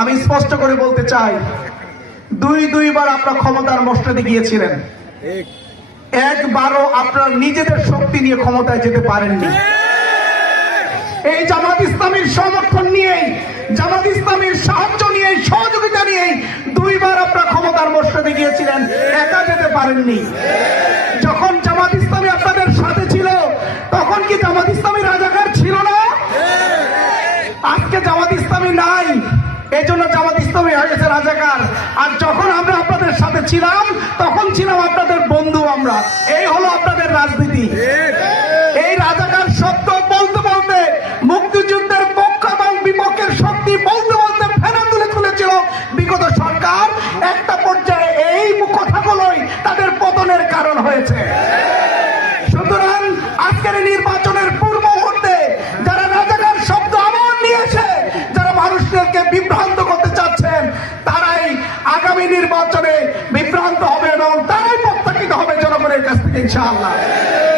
আমি স্পষ্ট করে বলতে চাই, দুইবার আপনার ক্ষমতার মসনদে গিয়েছিলেন, একবারও আপনার নিজেদের শক্তি নিয়ে ক্ষমতায় যেতে পারেননি। এই জামাত ইসলামীর সমর্থন নিয়ে, জামাত ইসলামীর সাহায্য নিয়ে, সহযোগিতা নিয়ে দুইবার আপনার ক্ষমতার মসনদে গিয়েছিলেন, একা যেতে পারেননি। যখন জামাত ইসলামী আপনাদের সাথে ছিল তখন কি জামাত ইসলামী রাজাকার ছিল না? আজকে জামাত ইসলামী নাই, এই জন্য জামাত ইসলামী হয়ে গেছে রাজাকার। আর যখন আমরা আপনাদের সাথে ছিলাম তখন ছিলাম আপনাদের বন্ধু আমরা। এই হলো আপনাদের রাজনীতি। এই রাজাকার শব্দ বলতে বলতে, মুক্তিযুদ্ধের পক্ষ এবং বিপক্ষের শক্তি বলতে বলতে ফেনা তুলে তুলেছিল বিগত সরকার। একটা পর্যায়ে এই কথাগুলোই তাদের পতনের কারণ হয়েছে। সুতরাং আজকের নির্বাচনের পূর্ব মুহূর্তে যারা রাজাকার শব্দ আবার নিয়েছে, যারা মানুষদেরকে বিভ্রান্ত করতে চাচ্ছেন, তারাই আগামী নির্বাচনে বিভ্রান্ত হবে এবং তারাই প্রত্যাখ্যাত হবে জনগণের কাছ থেকে ইনশাআল্লাহ।